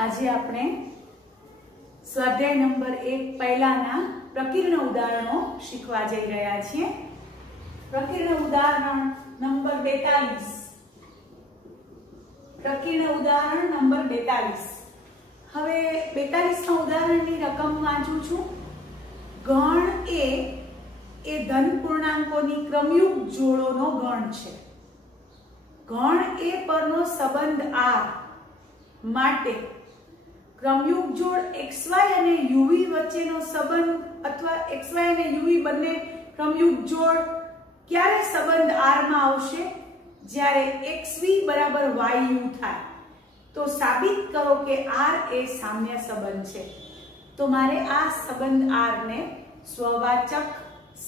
આજે આપણે સ્વાધ્યાય નંબર 1 પહેલાના પ્રકીર્ણ ઉદાહરણો શીખવા જઈ રહ્યા છીએ। પ્રકીર્ણ ઉદાહરણ નંબર 42। પ્રકીર્ણ ઉદાહરણ નંબર 42। હવે 42ના ઉદાહરણની રકમ વાંચું છું। ગણ એ ધન પૂર્ણાંકોની ક્રમયુગ જોડોનો ગણ છે। ગણ એ પરનો સંબંધ r માટે क्रमयुग जोड़ xy અને uv વચ્ચેનો સંબંધ અથવા xy અને uv બંને क्रमयुग जोड़ ક્યારે સંબંધ r માં આવશે જ્યારે xv બરાબર yu થાય। તો સાબિત કરો કે r એ સામ્ય સંબંધ છે। તો મારે આ સંબંધ r ને સ્વવાચક,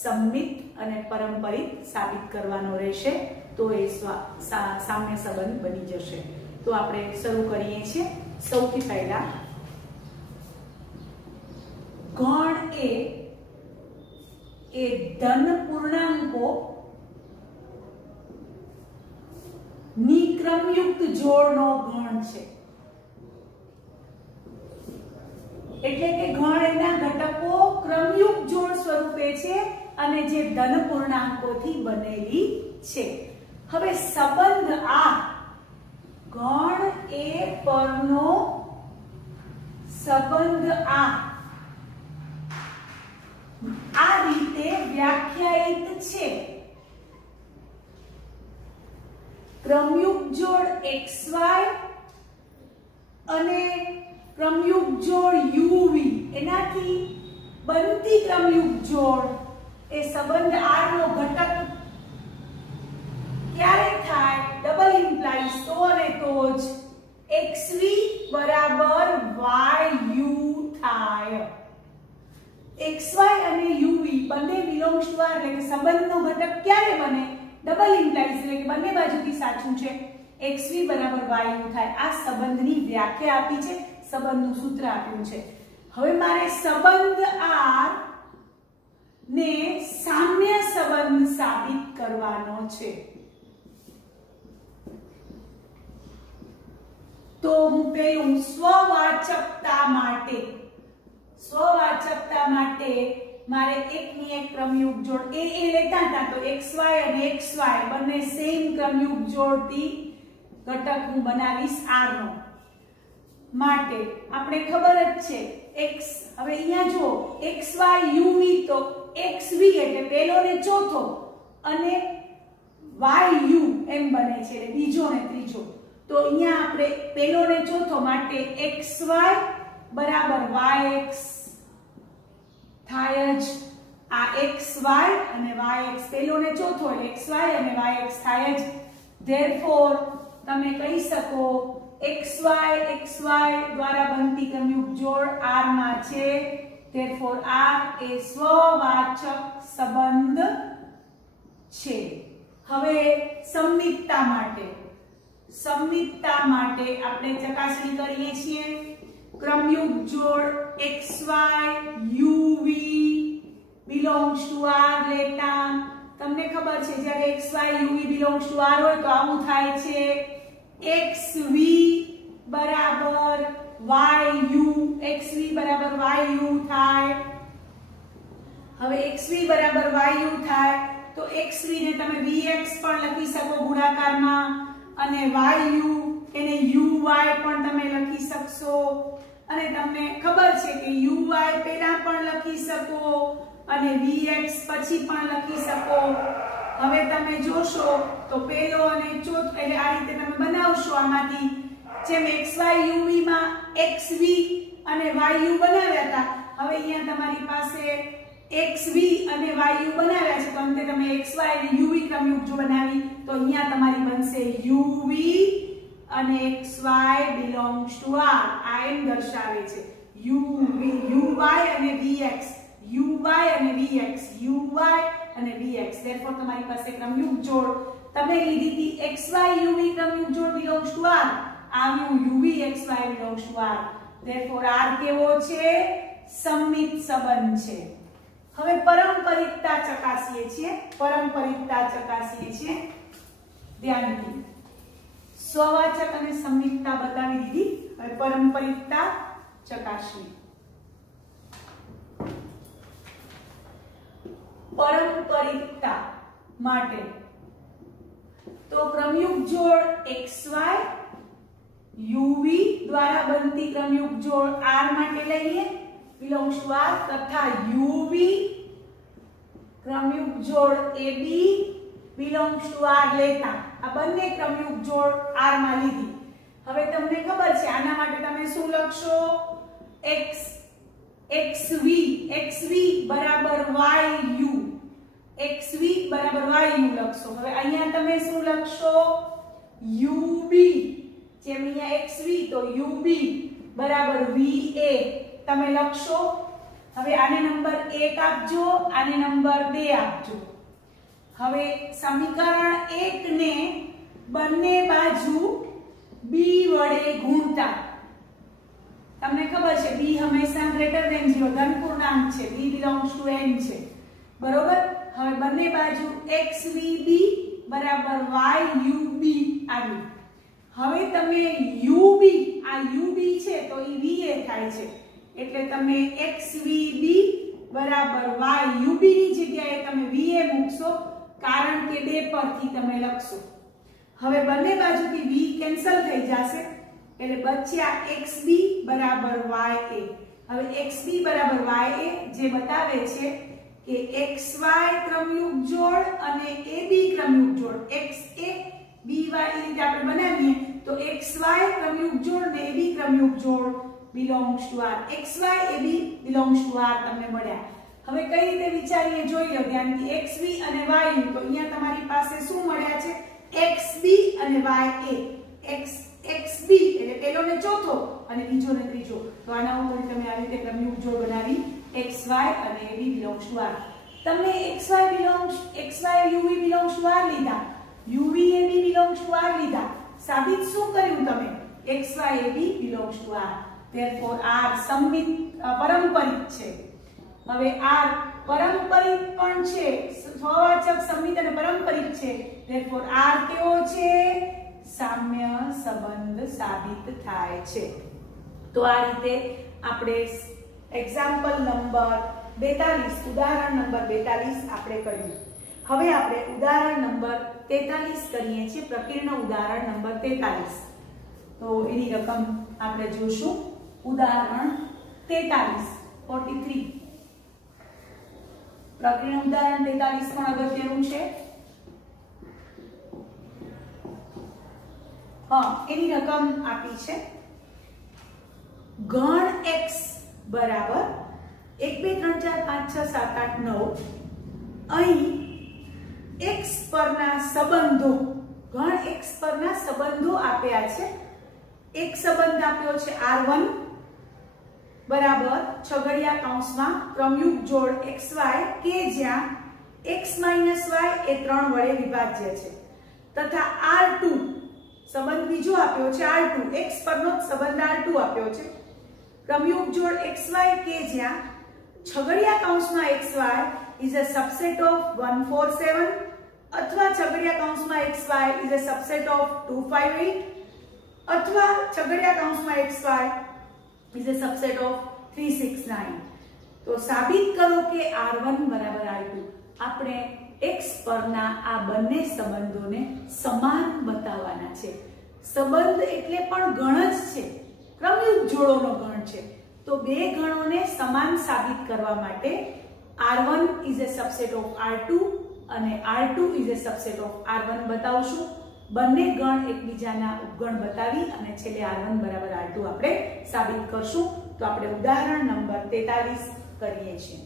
સંમિત અને પરંપરિત સાબિત કરવાનો રહેશે। તો એ સામ્ય સંબંધ બની જશે। તો આપણે શરૂ કરીએ છીએ। સૌથી પહેલા गण ए धन पूर्णांको नी क्रमयुक्त जोड़नो गण छे। એટલે કે ગણ એના ઘટકો ક્રમયુક્ત જોડ સ્વરૂપે છે અને જે ધન પૂર્ણાંકોથી બનેલી છે। હવે સંબંધ આ ગણ એ પરનો સંબંધ આ રીતે વ્યાખ્યાયિત છે। क्रमयुक्त जोड़ xy અને क्रमयुक्त जोड़ uv એનાથી બનતી क्रमयुक्त जोड़ એ સંબંધ r નો ઘટક ક્યારે થાય? ડબલ ઇમ્પ્લાઇઝ તો અને તો જ xv બરાબર yu થાય। xy અને uv બંને બિલોંગ્સ ટુ r એટલે કે સંબંધનો ઘટક ક્યારે બને? ડબલ ઇમ્પ્લાઇઝ એટલે કે બંને બાજુથી સાચું છે। xv બરાબર yu થાય। આ સંબંધની વ્યાખ્યા આપી છે, સંબંધનું સૂત્ર આપ્યું છે। હવે મારે સંબંધ r ને સામ્ય સંબંધ સાબિત કરવાનો છે। તો હું પેલું સ્વવાચકતા માટે मारे एक नी एक क्रमयुग जोड़ ए लेता था तो xy અને xy બંને सेम क्रमयुग जोड़ थी घटक हूं बनावीश r नो માટે આપણે ખબર જ છે x હવે અહીંયા જો xy uv તો xv એટલે પહેલો ને ચોથો અને yu એમ બને છે એટલે બીજો ને ત્રીજો। તો અહીંયા આપણે પહેલો ને ચોથો માટે xy બરાબર yx થાય જ। આ xy અને yx પહેલો ને ચોથો એટલે xy અને yx થાય જ। ધેરફોર તમે કહી શકો xy દ્વારા બનતી क्रमयुग जोड़ r માં છે। ધેરફોર r એ સ્વવાચક સંબંધ છે। હવે સંમિતતા માટે આપણે ચકાસણી કરીએ છીએ। क्रमयुग जोड़ xy uv belongs to r લેતા તમને ખબર છે જ્યારે xy uv belongs to r હોય તો આવું થાય છે xv બરાબર yu થાય। હવે xv બરાબર yu થાય તો xv ને તમે vx પણ લખી શકો ગુણાકારમાં અને yu એને uy પણ તમે લખી શકશો અને તમને ખબર છે કે uy પહેલા પણ લખી શકો અને vx પછી પણ લખી શકો। હવે તમે જોશો તો પહેલો અને ચોથો એટલે આ રીતે તમે બનાવશો આમાંથી જેમ xy uv માં xv અને yu બનાવ્યા હતા। હવે અહીંયા તમારી પાસે xv અને yu બનાવ્યા છે તો અંતે તમે xy અને uv क्रमयुग जो બનાવી તો અહીંયા તમારી બનશે uv અને xy belongs to r આ એમ દર્શાવે છે uy અને vx therefore તમારી પાસે क्रमयुग जोड़ તમે લીધી હતી xy uv क्रमयुग जोड़ belongs to r આવ્યું uv xy belongs to r therefore r કેવો છે? સંમિત સંબંધ છે। હવે પરંપરિકતા ચકાસીએ છીએ। ધ્યાનથી સ્વવાચક અને સંમિતતા બતાવી દીધી. હવે પારંપરિકતા ચકાસણી. પારંપરિકતા માટે તો ક્રમયુગ જોડ XY UV દ્વારા બનતી ક્રમયુગ જોડ R માટે લઈએ belongs to R તથા UV ક્રમયુગ જોડ AB belongs to R લેતા આ બંને ક્રમયુગ જોડ R માં લીધી. હવે તમને ખબર છે આના માટે તમે શું લખશો? XV બરાબર YU XV બરાબર YU લખશો. હવે અહીંયા તમે શું લખશો? UB જેમ અહીંયા XV તો UB બરાબર VA તમે લખશો. હવે આને નંબર 1 આપજો, આને નંબર 2 આપજો. હવે સમીકરણ 1 ને બંને બાજુ b વડે ગુણતા તમને ખબર છે b હંમેશા ગ્રેટર ધેન 0 ધન પૂર્ણાંક છે, b belongs to n છે, બરોબર. હવે બંને બાજુ xvb બરાબર yub આવ્યું. હવે તમે ub આ ub છે તો ઈ va થાય છે એટલે તમે xvb બરાબર yub ની જગ્યાએ તમે va મૂકશો કારણ કે બે પરથી તમે લખશો. હવે બંને બાજુથી v કેન્સલ થઈ જશે એટલે બચ્યા xb બરાબર ya. હવે xb બરાબર ya જે બતાવે છે કે xy ક્રમયુગ જોડ અને ab ક્રમયુગ જોડ xa by એ રીતે આપણે બનાવીએ તો xy ક્રમયુગ જોડ ને ab ક્રમયુગ જોડ belongs to R. xy ab belongs to R તમને મળ્યા. હવે કઈ રીતે વિચારીએ જોઈ લો ધ્યાનથી. xv અને y તો અહીંયા તમારી પાસે શું મળ્યા છે? xb અને ya. xb એટલે પહેલો ને ચોથો અને બીજો ને ત્રીજો. તો આના ઉપર તમે આ રીતે ક્રમયુગ જોડ બનાવી xy અને ab belongs to R. તમને xy uv belongs to R લીધા, uv ab belongs to R લીધા. સાબિત શું કર્યું તમે? xy ab belongs to R. therefore R સંમિત પારંપરિક છે. હવે R પારંપરિક પણ છે, સ્વવાચક સંમિત અને પારંપરિક છે. therefore R કેવો છે? સામ્ય સંબંધ સાબિત થાય છે. તો આ રીતે આપણે એક્ઝામ્પલ નંબર 42 ઉદાહરણ નંબર 42 આપણે કર્યું. હવે આપણે ઉદાહરણ નંબર 43 કરીએ છીએ, પ્રકીર્ણ ઉદાહરણ નંબર 43. તો એની રકમ આપણે જોશું. ઉદાહરણ 43 43 પ્રકીર્ણ ઉદાહરણ 43 પણ અગત્યનું છે. એની રકમ આપી છે ગણ x બરાબર 1 2 3 4 5 6 7 8 9. અહીં x પરના સંબંધો ગણ x પરના સંબંધો આપ્યા છે. એક સંબંધ આપ્યો છે r1 બરાબર છગડિયા કૌંસમાં ક્રમયુગ જોડ xy કે જ્યાં x y એ 3 વડે વિભાજ્ય છે તથા r2 સંબંધ બીજો આપ્યો છે r2 x પરનો સંબંધ r2 આપ્યો છે. ક્રમયુગ જોડ xy કે જ્યાં છગડિયા કૌંસમાં xy is a subset of 1 4 7 અથવા છગડિયા કૌંસમાં xy is a subset of 2 5 8 અથવા છગડિયા કૌંસમાં xy is a subset of 3 6 9. તો સાબિત કરો કે r1 બરાબર r2. આપણે x પરના આ બંને સંબંધોને સમાન બતાવવાના છે. સંબંધ એટલે પણ ગણ જ છે, ક્રમયુગ જોડોનો ગણ છે. તો બે ગણોને સમાન સાબિત કરવા માટે r1 is a subset of r2 અને r2 is a subset of r1 બતાવશું. બંને ગણ એકબીજાના ઉપગણ બતાવી અને છેલ્લે r1 બરાબર r2 આપણે સાબિત કરશું. તો આપણે ઉદાહરણ નંબર 43 કરીએ છીએ.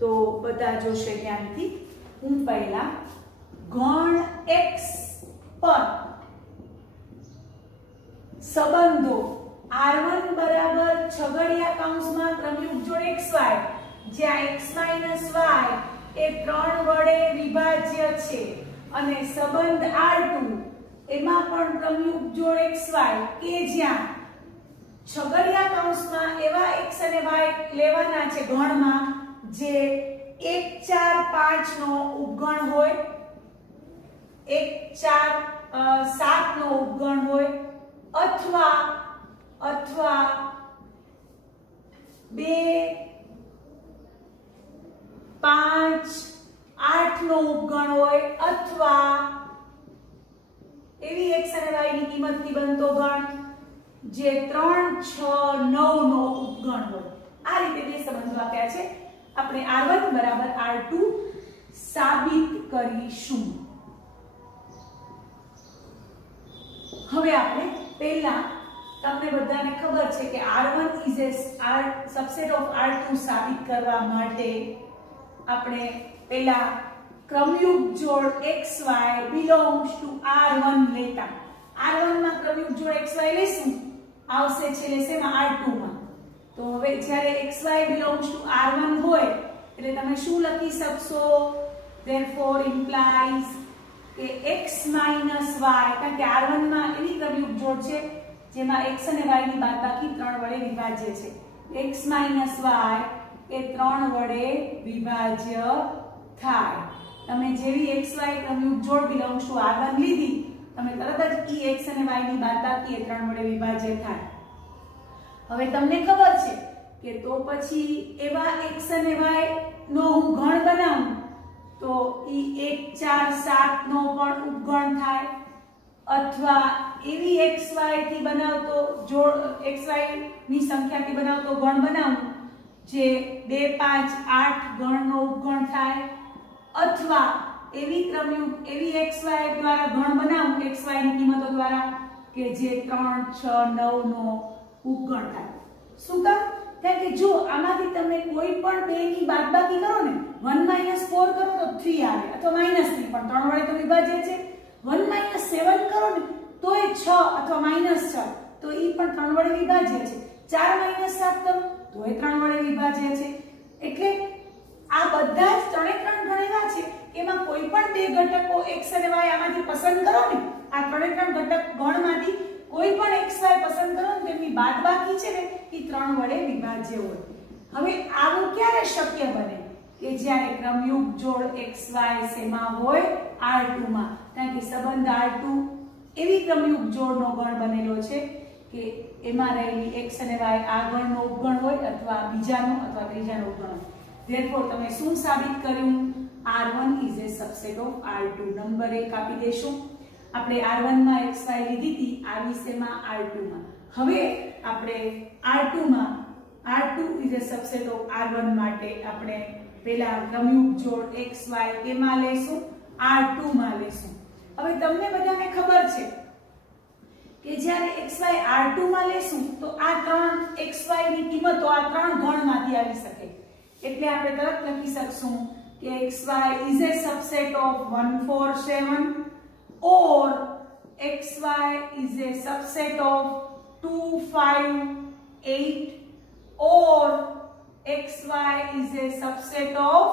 તો બધા જોશે ધ્યાનથી. હું પહેલા ગણ x પર સંબંધો r1 બરાબર છગડિયા કૌંસમાં ક્રમયુગ જોડ xy જ્યાં x y એ 3 વડે વિભાજ્ય છે અને સંબંધ r2 એમાં પણ ક્રમયુગ જોડ xy કે જ્યાં છગડિયા કૌંસમાં એવા x અને y લેવાના છે ગણમાં જે 1 4 5 નો ઉપગણ હોય, 1 4 7 નો નો ઉપગણ હોય અથવા 2, 5, 8 નો ઉપગણ હોય અથવા એવી x અને y ની કિંમતથી બનતો ગણ જે 3, 6, 9 નો ઉપગણ હોય. આ રીતે બે સંબંધો આપ્યા છે. આપણે r1 બરાબર r2 સાબિત કરીશું. હવે આપણે પહેલા તમને બધાને ખબર છે કે r1 is a subset of r2 સાબિત કરવા માટે આપણે પહેલા ક્રમયુગ જોડ xy belongs to r1 લેતા. r1 માં ક્રમયુગ જોડ xy લેશું આવશે છેલ્લે શેમાં r2 માં. તો હવે જ્યારે xy belongs to r1 હોય એટલે તમે શું લખી શકશો? therefore implies કે x minus y, કારણ કે r1 માં એવી ક્રમયુગ જોડ છે જેમાં x અને y ની બાદબાકી 3 વડે વિભાજ્ય છે. x minus y એ 3 વડે વિભાજ્ય થાય. તમે જેવી xy ક્રમયુગ જોડ belongs to r1 લીધી તમે તરત જ x અને y ની બાદબાકી એ 3 વડે વિભાજ્ય થાય. હવે તમને ખબર છે કે તો પછી એવા x અને y નો હું ગણ બનાવું તો ઈ 1, 4, 7 નો પણ ઉપગણ થાય અથવા એવી xy થી બનાવતો જોડ xy ની સંખ્યાથી બનાવતો ગણ બનાવું જે 2, 5, 8 ગણનો ઉપગણ થાય અથવા એવી ક્રમયુગ એવી xy દ્વારા ગણ બનાવું xy ની કિંમતો દ્વારા કે જે 3, 6, 9 નો ઉપગણ થાય. શું કામ? કારણ કે જો આમાંથી તમે કોઈ પણ બે ની બાદબાકી કરો ને 1 - 4 કરો તો 3 આવે અથવા -3 પણ 3 વડે તો વિભાજ્ય છે. 1 - 7 કરો ને તો એ 6 અથવા -6 તો ઈ પણ 3 વડે વિભાજ્ય છે. 4 - 7 કરો તો એ 3 વડે વિભાજ્ય છે. એટલે આ બધા જ 3 ગણ એવા છે એમાં કોઈ પણ બે ઘટકો x અને y આમાંથી પસંદ કરો ને આ 3 ઘટક ગણમાંથી કોઈ પણ xy પસંદ કરો ને તેમની બાદબાકી છે ને એ 3 વડે વિભાજ્ય હોય. હવે આવું ક્યારે શક્ય બને કે જ્યારે ક્રમયુગ જોડ xy શેમાં હોય r2 માં. કારણ કે સંબંધ r2 એવી ક્રમયુગ જોડનો ગણ બનેલો છે કે એમાં રહેલી x અને y આ ગણનો ઉપગણ હોય અથવા બીજાનો અથવા ત્રીજાનો ઉપગણ હોય. therefore તમે શું સાબિત કર્યું? r1 is a subset of r2. Number 1 આપી દેશું. આપણે r1 માં xy લીધી હતી આ વિશેમાં r2 માં. હવે આપણે r2 માં r2 is a subset of r1 માટે આપણે પહેલા ક્રમયુગ જોડ xy કેમાં લેશું? r2 માં લેશું. હવે તમને બધાને ખબર છે કે જ્યારે xy r2 માં લેશું તો આ 3 xy ની કિંમતો આ 3 ગણમાંથી આવી શકે. એટલે આપણે તરત લખી શકશું કે xy is a subset of 1, 4, 7 or xy is a subset of 2, 5, 8 or xy is a subset of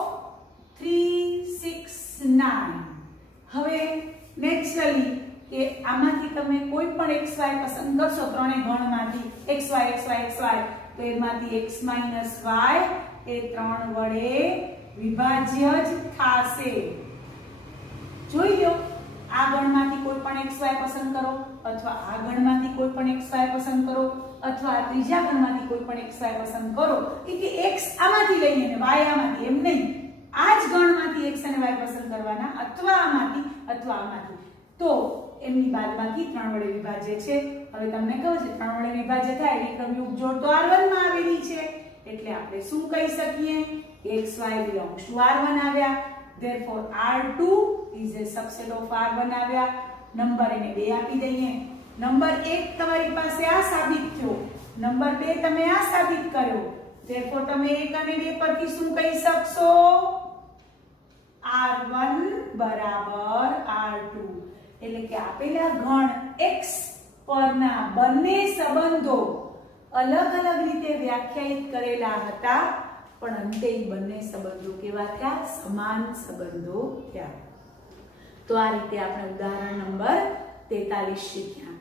3, 6, 9. હવે નેચરલી કે આમાંથી તમે કોઈ પણ xy પસંદ કરશો ત્રણે ગણમાંથી xy xy xy તો એમાંથી x - y એ 3 વડે વિભાજ્ય જ થશે. જોઈ લો આ ગણમાંથી કોઈ પણ xy પસંદ કરો અથવા આ ગણમાંથી કોઈ પણ xy પસંદ કરો અથવા ત્રીજા ગણમાંથી કોઈ પણ xy પસંદ કરો કે x આમાંથી લઈને ને y આમાંથી એમ નહીં. આ જ ગણમાંથી x અને y પસંદ કરવાના અથવા આમાંથી અથવા આમાંથી તો એમની બાદબાકી 3 વડે વિભાજ્ય છે. હવે તમને કહું છે 3 વડે વિભાજ્ય થાય એટલે ક્રમયુગ જોડ તો r1 માં આવેલી છે એટલે આપણે શું કહી શકીએ? xy belongs to r1 આવ્યા. therefore r2 is a subset of r1 આવ્યા. નંબર એને 2 આપી દઈએ. નંબર 1 તમારી પાસે આ સાબિત થયો. નંબર 2 તમે આ સાબિત કર્યો. therefore તમે 1 અને 2 પરથી શું કહી શકશો? r1 બરાબર r2. એટલે કે આપેલા ગણ x પરના બંને સંબંધો અલગ અલગ રીતે વ્યાખ્યાયિત કરેલા હતા પણ અંતે બંને સંબંધો કેવા થયા? સમાન સંબંધો થયા. તો આ રીતે આપણે ઉદાહરણ નંબર 43 શીખ્યા.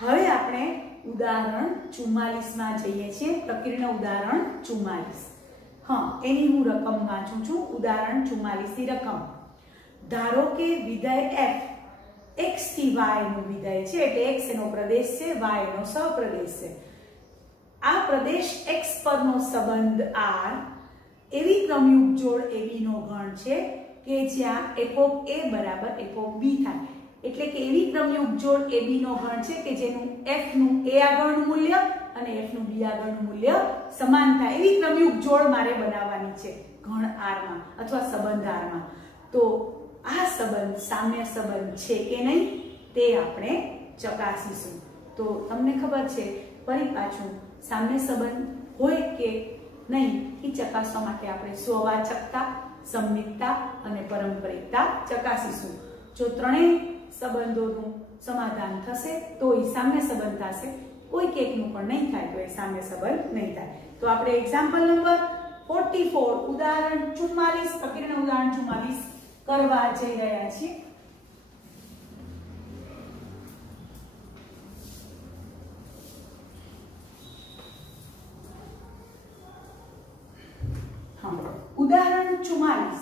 હવે આપણે ઉદાહરણ 44 માં જઈએ છીએ. પ્રકીર્ણ ઉદાહરણ 44. હા, એની હું રકમ વાંચું છું. ઉદાહરણ 44 ની રકમ. ધારો કે વિધેય f x થી y નું વિધેય છે એટલે x એનો પ્રદેશ છે, y એનો સહપ્રદેશ છે. આ પ્રદેશ x પરનો સંબંધ r એવી ક્રમયુગ જોડ AB નો ગણ છે કે જ્યાં f of a બરાબર f of b થાય. એટલે કે એવી ક્રમયુગ જોડ AB નો ગણ છે કે જેનું f નું a આગળનું મૂલ્ય અને f નું b આગળનું મૂલ્ય સમાન થાય. એવી ક્રમયુગ જોડ મારે બનાવવાની છે ગણ r માં અથવા સંબંધ r માં. તો આ સંબંધ સામ્ય સંબંધ છે કે નહીં તે આપણે ચકાસીશું. તો તમને ખબર છે ફરી પાછું સામ્ય સંબંધ હોય કે નહીં એ ચકાસવા માટે આપણે સ્વવાચકતા, સંમિતતા અને પારંપરિકતા ચકાસીશું. જો ત્રણેય સંબંધોનું સમાધાન થશે તો એ સામ્ય સંબંધ થશે. કોઈ એકનું પણ નહીં થાય તો એ સામ્ય સંબંધ નહીં થાય. તો આપણે એક્ઝામ્પલ નંબર 44 ઉદાહરણ 44 પ્રકરણ ઉદાહરણ 44 કરવા જઈ રહ્યા છીએ. ઉદાહરણ 44.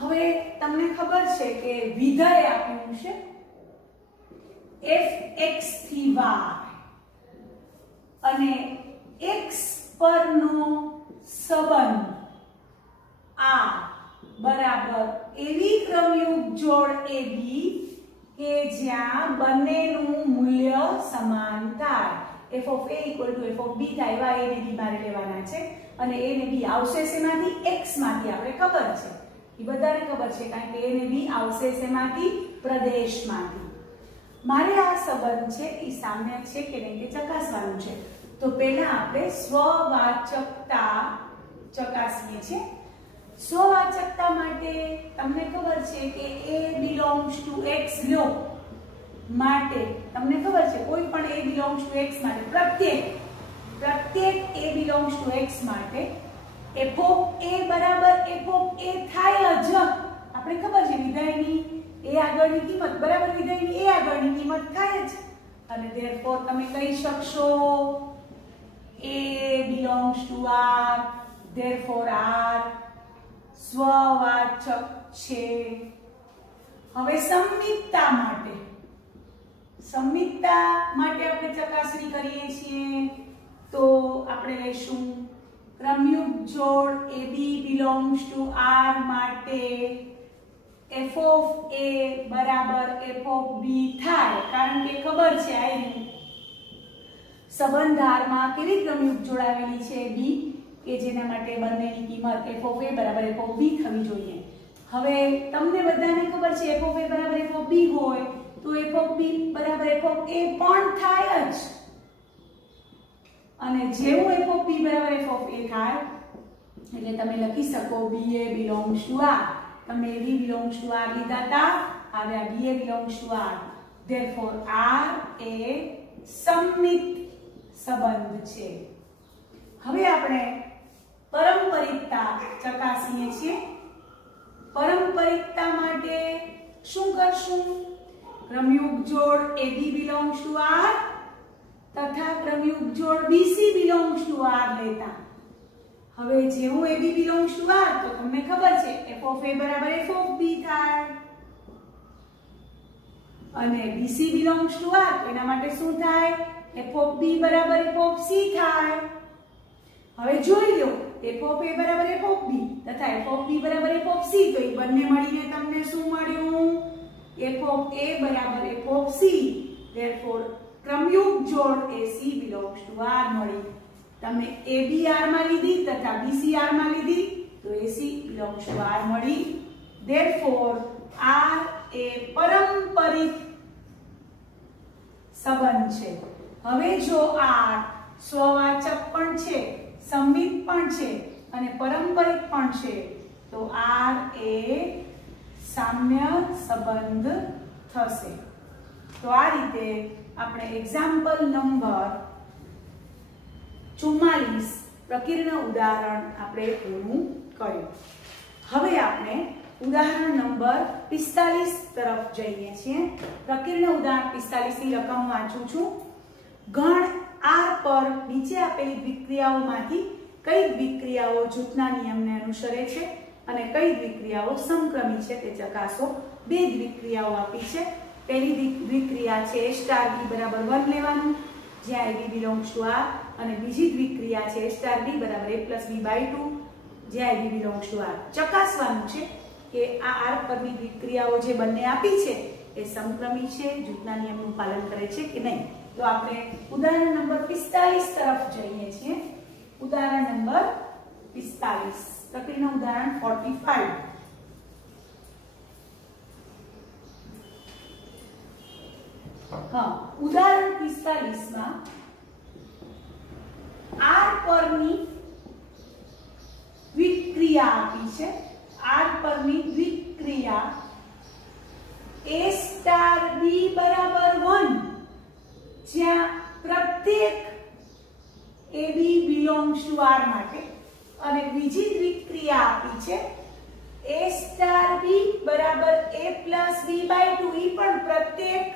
હવે તમને ખબર છે કે વિધેય આપ્યું છે fx થી y અને x પરનો સંબંધ આ બરાબર એવી ક્રમયુગ જોડ AB કે જ્યાં બંનેનું મૂલ્ય સમાન થાય. f of a equal to f of b થાય. y અને b મારે લેવાના છે અને a ને b આવશે શેમાંથી? x માંથી. આપણે ખબર છે એ બધાને ખબર છે કારણ કે a ને b આવશે શેમાંથી? પ્રદેશમાંથી. મારે આ સંબંધ છે એ સામ્ય છે કે નહીં તે ચકાસવાનું છે. તો પહેલા આપણે સ્વવાચકતા ચકાસીએ છીએ. સ્વવાચકતા માટે તમને ખબર છે કે a belongs to x લો માટે તમને ખબર છે કોઈ પણ a belongs to x માટે પ્રત્યેક a belongs to x માટે f of a બરાબર f of a થાય જ. આપણે ખબર છે વિધેયની a આગળની કિંમત બરાબર વિધેયની a આગળની કિંમત થાય જ અને therefore તમે કહી શકશો a belongs to r therefore r સ્વવાચક છે. હવે સંમિતતા માટે આપણે ચકાસણી કરીએ છીએ તો આપણે લઈશું ક્રમયુગ જોડ AB belongs to r માટે f of a બરાબર f of b થાય કારણ કે ખબર છે આ સંબંધ r માં કેવી ક્રમયુગ જોડ આવેલી છે b કે જેના માટે બંનેની કિંમત f of a બરાબર f of b થવી જોઈએ. હવે તમને બધાને ખબર છે f of a બરાબર f of b હોય તો f of b બરાબર f of a પણ થાય જ અને જેવું f of b બરાબર f of a થાય એટલે તમે લખી શકો ba belongs to r. તમે b belongs to r લીધા હતા આવ્યા ba belongs to r. therefore r એ સંમિત સંબંધ છે. હવે આપણે પારંપરિકતા ચકાસીએ છીએ. પારંપરિકતા માટે શું કરશું? ક્રમયુગ જોડ AB belongs to R તથા ક્રમયુગ જોડ BC belongs to R લેતા. હવે જેવું AB belongs to R તો તમને ખબર છે f of a બરાબર f of b થાય અને BC belongs to R તો એના માટે શું થાય? f of b બરાબર f of c થાય. હવે જોઈ લો f of a બરાબર f of b તથા f of b બરાબર f of c તો એ બંને મળીને તમને શું મળ્યું? f of a બરાબર f of c. therefore ક્રમયુગ જોડ AC belongs to R મળી. તમે AB R માં લીધી તથા BC R માં લીધી તો AC belongs to R મળી. therefore R એ પારંપરિક સંબંધ છે. હવે જો R સ્વવાચક પણ છે, સંમિત પણ છે અને પારંપરિક પણ છે તો R એ સામ્ય સંબંધ થશે. તો આ રીતે આપણે એક્ઝામ્પલ નંબર 44 પ્રકીર્ણ ઉદાહરણ આપણે પૂરું કર્યું. હવે આપણે ઉદાહરણ નંબર 45 તરફ જઈએ છીએ. પ્રકીર્ણ ઉદાહરણ 45 ની રકમ વાંચું છું. ગણ R પર નીચે આપેલી દ્વિક્રિયાઓમાંથી કઈ દ્વિક્રિયાઓ જૂથના નિયમને અનુસરે છે અને કઈ દ્વિક્રિયાઓ સમક્રમી છે તે ચકાસો। બે દ્વિક્રિયાઓ આપી છે। પહેલી દ્વિક્રિયા છે A સ્ટાર B બરાબર 1 લેવાનું, જ્યાં AB બિલોંગ્સ ટુ R, અને બીજી દ્વિક્રિયા છે A સ્ટાર B બરાબર A પ્લસ B બાય 2, જ્યાં AB બિલોંગ્સ ટુ R। ચકાસવાનું છે કે આ R પરની દ્વિક્રિયાઓ જે બંને આપી છે એ સમક્રમી છે, જૂથના નિયમનું પાલન કરે છે કે નહીં। તો આપણે ઉદાહરણ નંબર 45 તરફ જઈએ છીએ। ઉદાહરણ નંબર 45, પ્રક્રિયાનું ઉદાહરણ 45। ઉદાહરણ 45 માં R પરની દ્વિક્રિયા આપી છે। R પરની દ્વિક્રિયા A સ્ટાર B બરાબર 1, જ્યાં પ્રત્યેક AB belongs to R માટે, અને બીજી દ્વિક્રિયા આપી છે A સ્ટાર B બરાબર A પ્લસ B બાય 2, એ પણ પ્રત્યેક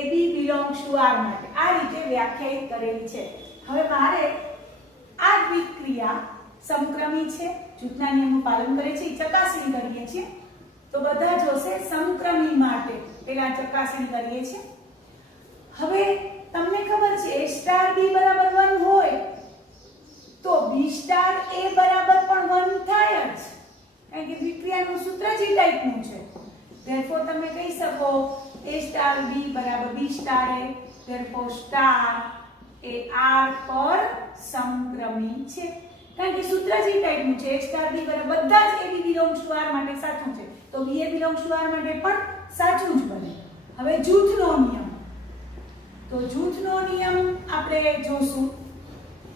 AB belongs to R માટે આ રીતે વ્યાખ્યાયિત કરેલી છે। હવે મારે આ દ્વિક્રિયા સમક્રમી છે, જૂથના નિયમનું પાલન કરે છે, એ ચકાસણી કરીએ છીએ। તો બધા જોશે સમક્રમી માટે પેલા ચકાસણી કરીએ છીએ। હવે તમને ખબર છે A સ્ટાર B બરાબર 1 હોય તો B સ્ટાર A બરાબર પણ 1 થાય જ, કારણ કે દ્વિક્રિયાનું સૂત્ર જ એ ટાઈપનું છે। ધેરફોર તમે કહી શકો A સ્ટાર B બરાબર B star A, therefore star એ R પર સમક્રમી છે, કારણ કે સૂત્ર જ એ ટાઈપનું છે। A સ્ટાર B બરાબર બધા જ AB belongs to R માટે સાચું છે, તો BA belongs to R માટે પણ સાચું જ બને। હવે જૂથનો નિયમ, તો જૂથનો નિયમ આપણે જોશું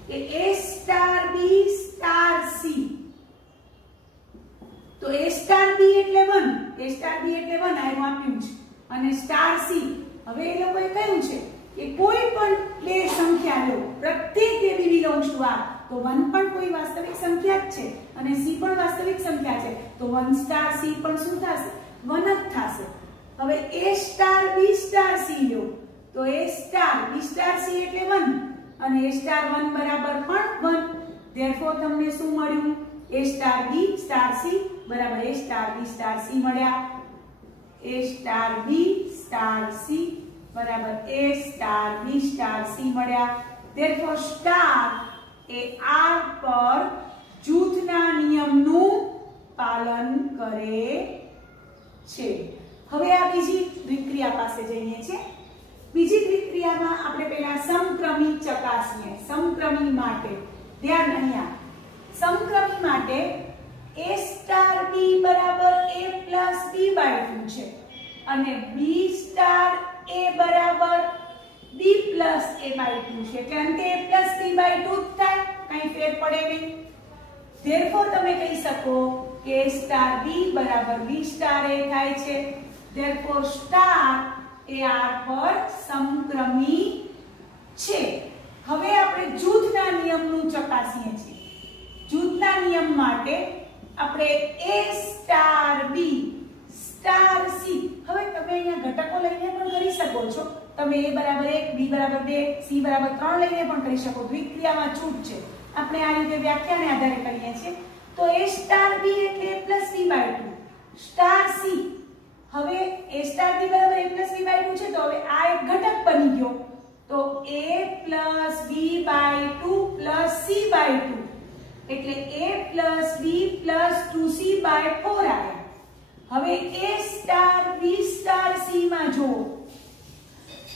કે A star B star C, તો A સ્ટાર B એટલે 1, A સ્ટાર B એટલે 1 આનું આપ્યું છે, અને સ્ટાર C, હવે એ લોકોએ કહ્યું છે કે કોઈ પણ બે સંખ્યા લો, પ્રત્યેક AB belongs to R, તો 1 પણ કોઈ વાસ્તવિક સંખ્યા જ છે અને C પણ વાસ્તવિક સંખ્યા છે, તો 1 સ્ટાર C પણ શું થશે? 1 જ થશે। હવે A star B star C લો, તો A star B star C એટલે 1 અને A સ્ટાર 1 બરાબર પણ 1, ધેરફોર તમને શું મળ્યું? A star B star C બરાબર A star B star C મળ્યા। A star B star C બરાબર A star B star C મળ્યા। ધેરફોર સ્ટાર એ R પર જૂથના નિયમનું પાલન કરે છે। હવે આ બીજી દ્વિક્રિયા પાસે જઈએ છીએ। બીજી દ્વિક્રિયામાં આપણે પહેલા સમક્રમી ચકાસીએ। સમક્રમી માટે ધ્યાન અહીંયા, સમક્રમી માટે A સ્ટાર B બરાબર A પ્લસ B બાય 2 છે અને B સ્ટાર A બરાબર B પ્લસ A બાય 2 છે, એટલે અંતે A પ્લસ B બાય 2 થાય, કઈ ફેર પડે નહીં। ધેરફોર તમે કહી શકો કે A સ્ટાર B બરાબર B સ્ટાર A થાય છે, ધેરફોર સ્ટાર એ R પર સમક્રમી છે। હવે આપણે જૂથના નિયમનું ચકાસીએ છીએ। જૂથના નિયમ માટે આપણે A star B star C, હવે તમે અહીંયા ઘટકો લઈને પણ કરી શકો છો, તમે A બરાબર 1, B બરાબર 2, C બરાબર 3 લઈને પણ કરી શકો, દ્વિક્રિયામાં છૂટ છે, આપણે આ રીતે વ્યાખ્યાને આધારે કરીએ છીએ। તો A સ્ટાર B એટલે A plus B by 2 star C, હવે A સ્ટાર B બરાબર A પ્લસ B બાય 2 છે, તો હવે આ એક ઘટક બની ગયો, તો A plus B by 2 plus C by 2 એટલે A plus B plus 2C by 4 આવ્યા। હવે A star B star C માં જો,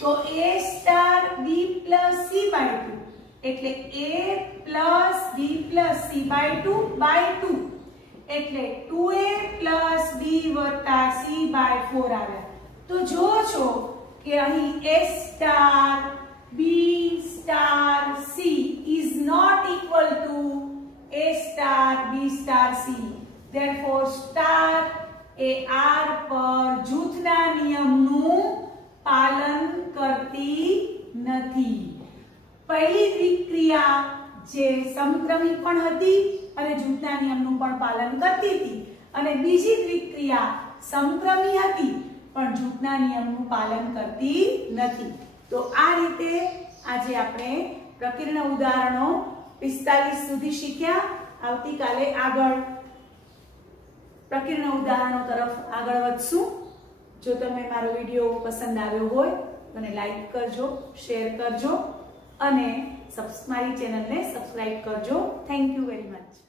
તો A star B plus C by 2 એટલે A plus B plus C by 2 એટલે 2A પ્લસ B વત્તા C by 4 આવ્યા। તો જો છો કે અહીં A star B star C is not equal to A star B star C, therefore star એ R પર જૂથના નિયમનું પાલન કરતી નથી। પહેલી દ્વિક્રિયા જે સમક્રમી પણ હતી અને જૂથના નિયમનું પણ પાલન કરતી હતી, અને બીજી દ્વિક્રિયા સમક્રમી હતી પણ જૂથના નિયમનું પાલન કરતી નથી। તો આ રીતે આજે આપણે પ્રકીર્ણ ઉદાહરણો 45 સુધી શીખ્યા। આવતીકાલે આગળ પ્રકિર્ણ ઉદાહરણો તરફ આગળ વધશું. જો તમને મારો વિડીયો પસંદ આવ્યો હોય તો લાઈક કરજો, શેર કરજો અને મારી ચેનલને સબસ્ક્રાઇબ કરજો. Thank you very much.